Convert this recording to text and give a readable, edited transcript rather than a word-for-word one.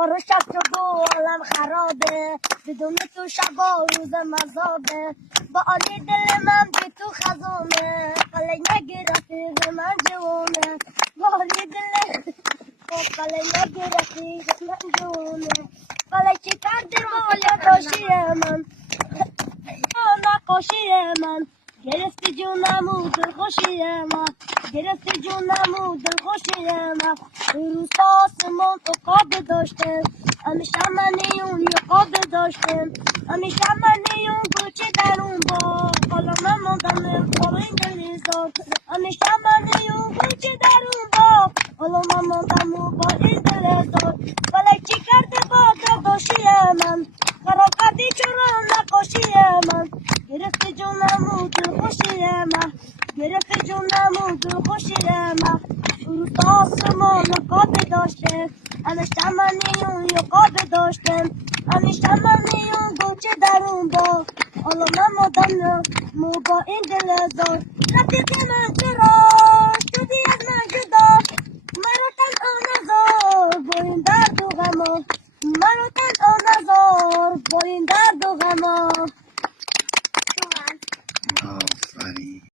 پرشت تو عالم خرابه بدون تو شب و روز مذابه با آلی دل من بی تو خزانه قلی نگرفتی به من جوانه با آلی دل قلی نگرفتی به من جوانه قلی چی کردی بالا داشتی من نقاشی من گرفتی جونمو دل خوشی من گرفتی جونمو دل خوشی من روز آسمان عقاب داشتم همیشه من اون یقاب داشتم همیشه من اون گوچه در اون با حالا من ماندم پایین دلیزار همیشه من اون گوچه در اون با حالا من ماندم پایین دلیزار ولی چی کرده با داشتی من خراب کردی چرا نقاشی من گرفتی جونمو دل خوشی من گرفتی جونمو دل خوشی من روز آسمان نقاب داشتم همیشه من اون یقاب داشتم همیشه من اون گوچه در اون با حالا من مادم مو با این دل زار رفیق من چرا